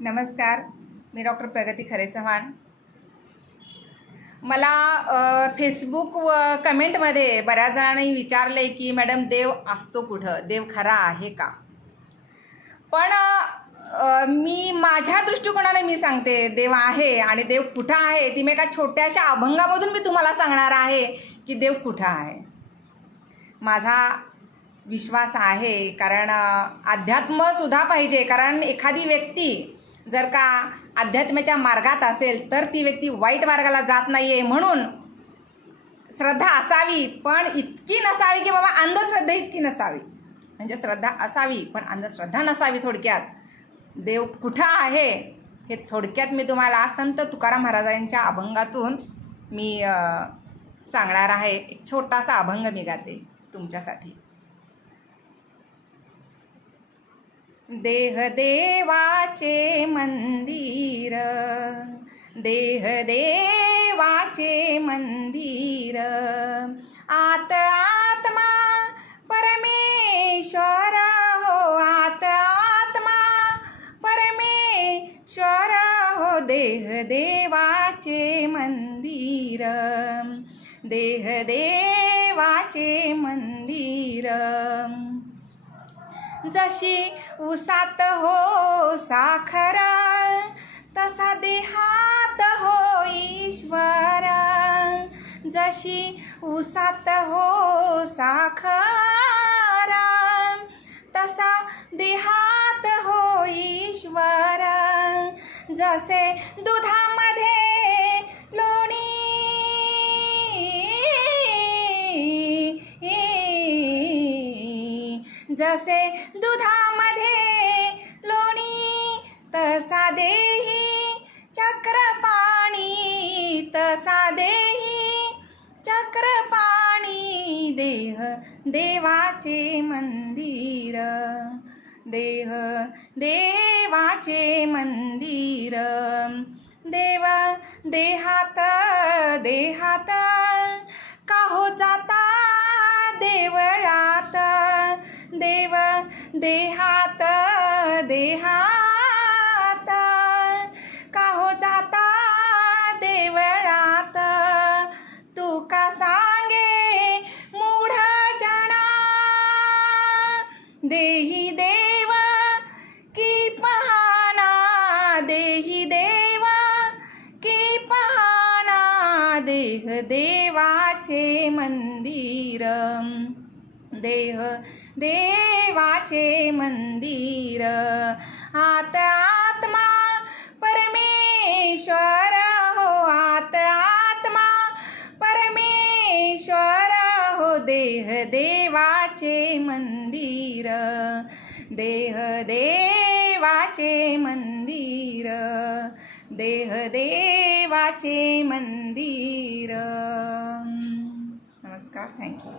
नमस्कार, मी डॉक्टर प्रगती खरे चव्हाण. मला फेसबुक व कमेंटमध्ये बऱ्याच जणांनी विचारले की मॅडम देव असतो कुठं, देव खरा आहे का? पण मी माझ्या दृष्टिकोनाने मी सांगते देव आहे. आणि देव कुठं आहे ती मी एका छोट्याशा अभंगामधून मी तुम्हाला सांगणार आहे की देव कुठं आहे. माझा विश्वास आहे, कारण अध्यात्मसुद्धा पाहिजे. कारण एखादी व्यक्ती जर का अध्यात्माच्या मार्गात असेल तर ती व्यक्ती वाईट मार्गाला जात नाही आहे. म्हणून श्रद्धा असावी, पण इतकी नसावी की बाबा अंधश्रद्धा इतकी नसावी. म्हणजे श्रद्धा असावी पण अंधश्रद्धा नसावी. थोडक्यात देव कुठं आहे हे थोडक्यात मी तुम्हाला संत तुकाराम महाराजांच्या अभंगातून मी सांगणार आहे. एक छोटासा अभंग मी गाते तुमच्यासाठी. देह देवाचे मंदिर, देह देवाचे मंदिर, आत आत्मा परमेश्वर हो, आत आत्मा परमेश्वर हो. देह देवाचे मंदिर, देह देवाचे मंदिर. जशी उसात हो साखर, तसा देहात हो ईश्वर. जशी उसात हो साखर, तसा देहात हो ईश्वर. जसे दुधामध्ये लोणी, जसे दुधामध्ये लोणी, तसा देही चक्रपाणी, तसा देही चक्रपाणी. देह देवाचे मंदिर, देह देवाचे मंदिर. देव देहात देहात का हो जाता देवळात, देव देहात देहात का हो जाता देवळात. तू का सांगे मूढ जना, देही देव की पहाना, देही देव की पहाना. देह देवाचे मंदिर, देह देवाचे मंदिर, आत आत्मा परमेश्वर हो, आत आत्मा परमेश्वर हो. देह देवाचे मंदिर, देह देवाचे मंदिर, देह देवाचे मंदिर. नमस्कार, थँक्यू.